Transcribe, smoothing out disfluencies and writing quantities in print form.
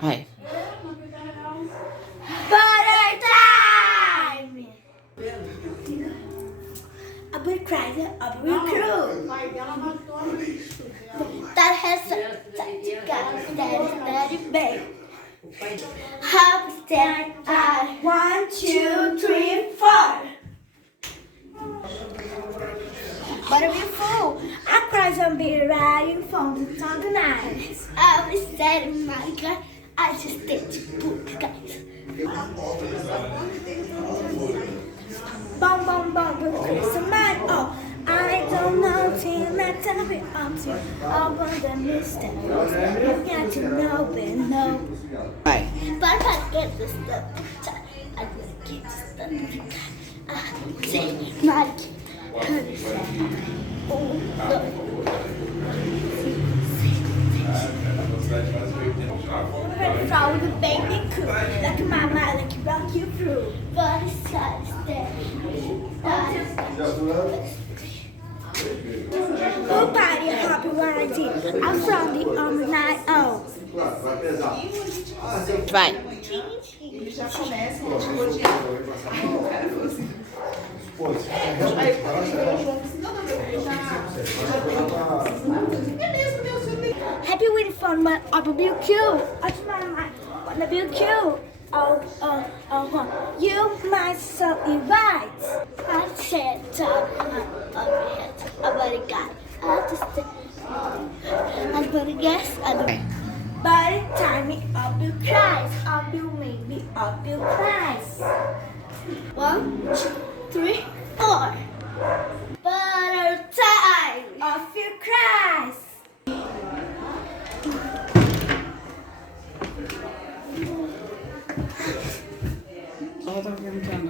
Vai. Butter time! A bit crazy, a bit cruel. That has such got that is big. Half stand at 1, 2, 3, 4. But a fool, I cry zombie riding from the sun tonight. I was sad, my God, I just did to put guys. Bum bum bum with Christmas. Oh, I don't know till I tell it until open the mistake. You got to know, but no. Vai. But I get the stuff. I will get the stuff. I say, my From the baby cool, like mama, like rock you through. But it's not Oh, body happy riding. I'm from the night. Oh. Vai. Ele já começa, ele chegou de Aí o cara falou assim. Aí chegou o João e disse: não, eu já tenho. Beleza, meu filho. Happy with fun, but I will be cute. I wanna be cute. You might so right. I said, I better got. I just, I better guess. By the time I'll be cries, I'll be maybe I'll be cries. 1, 2, 3, 4. Butter time. I'll feel cries. Ela tá perguntando.